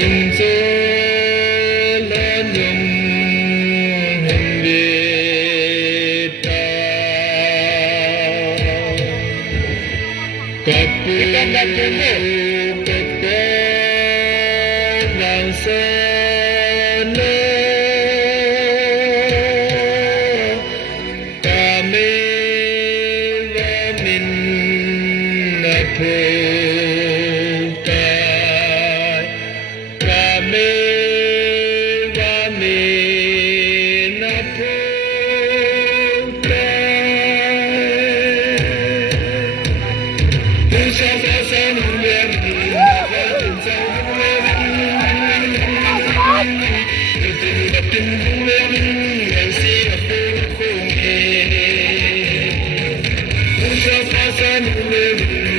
Chúng tôi lên dùng hình Việt Cặp bụi cặp vàng sơn Cà mê và mình là thuộc tài Cà mê và mình là thuộc tài Hãy subscribe cho kênh Ghiền Mì Gõ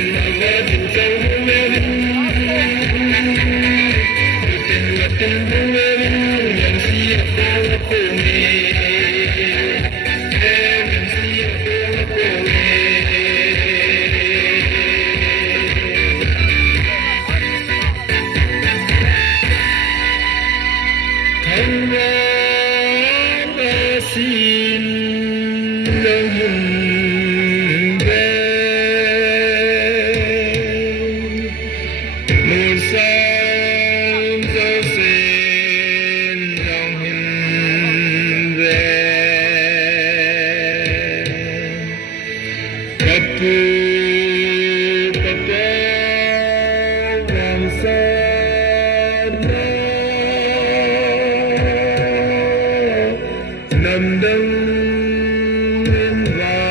để không bỏ xin đơn hình về một sáng gió xin dòng hình về cặp bụi cặp vàng sơn nằm đông bên vai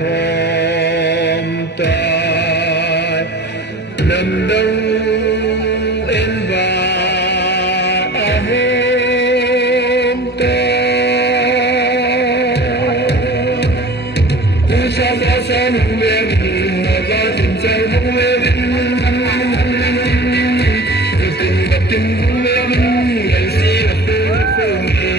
hôm tai nằm đông bên vai hôm tai cứ sao gió sẽ nung lên mà gió tình say nung lên tình gặp tình nung lên ngày xưa là tôi không hề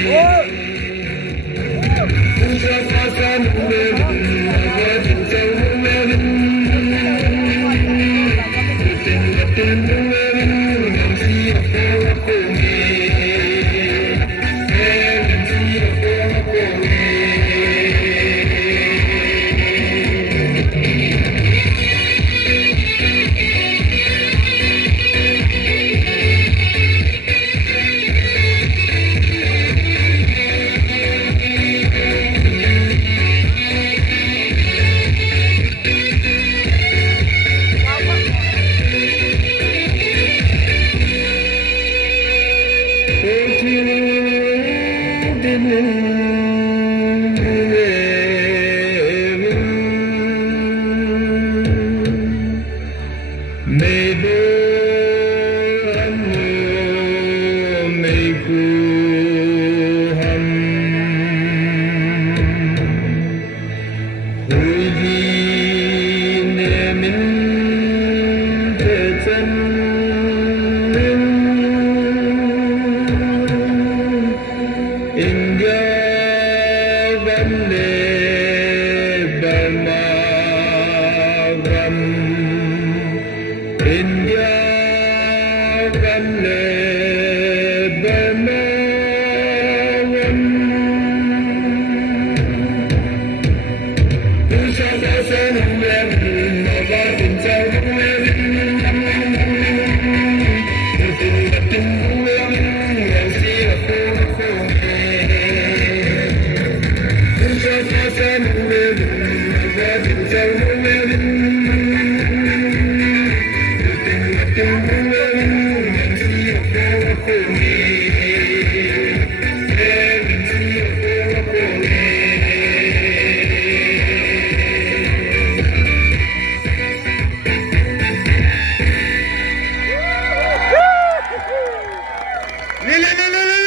Mây đôi ăn mưa mây cu hầm hối đi nè mình thế chân India vấn đề bờ mà gầm India vấn đề bờ mà gầm cứ sao gió sẽ nung lên mà gió tình say nung lên tình gặp tình nung lên ngày xưa là tôi không hề cứ sao gió sẽ nung lên mà gió tình say nung lên Lili, lili,